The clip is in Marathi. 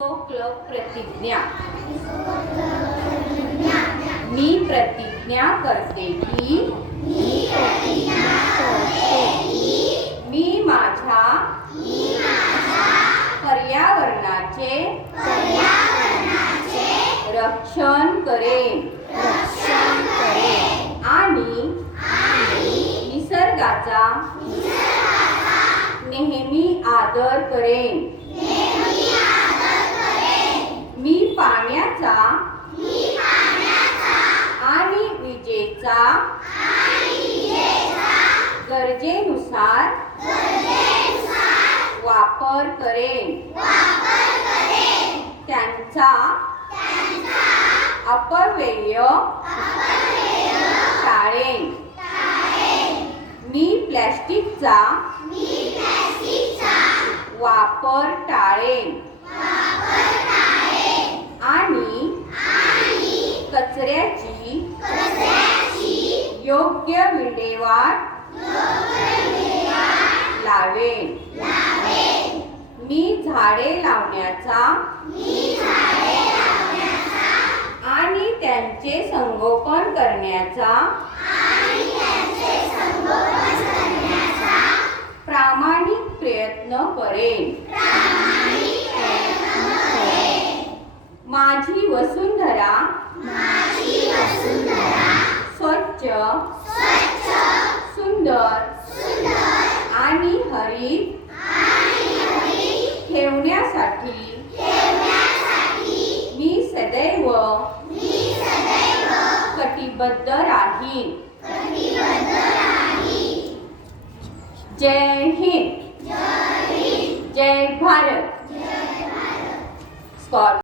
क्लब प्रतिज्ञा। मी प्रतिज्ञा करते की मी माझ्या पर्यावरणाचे रक्षण करेन आणि निसर्गाचा नेहमी आदर करेन। मी पाण्याचा आणि विजेचा गरजेनुसार वापर करेन। त्यांचा अपव्यय टाळेन। मी प्लास्टिकचा वापर टाळेन आणि कचऱ्याची योग्य विल्हेवाट लावेन। मी झाडे लावण्याचा आणि त्यांचे संगोपन करण्याचा प्रामाणिक प्रयत्न करेन। माझी वसुंधरा स्वच्छ, सुंदर आणि हरित ठेवण्यासाठी मी सदैव कटिबद्ध राहीन। जय हिंद, जय भारत।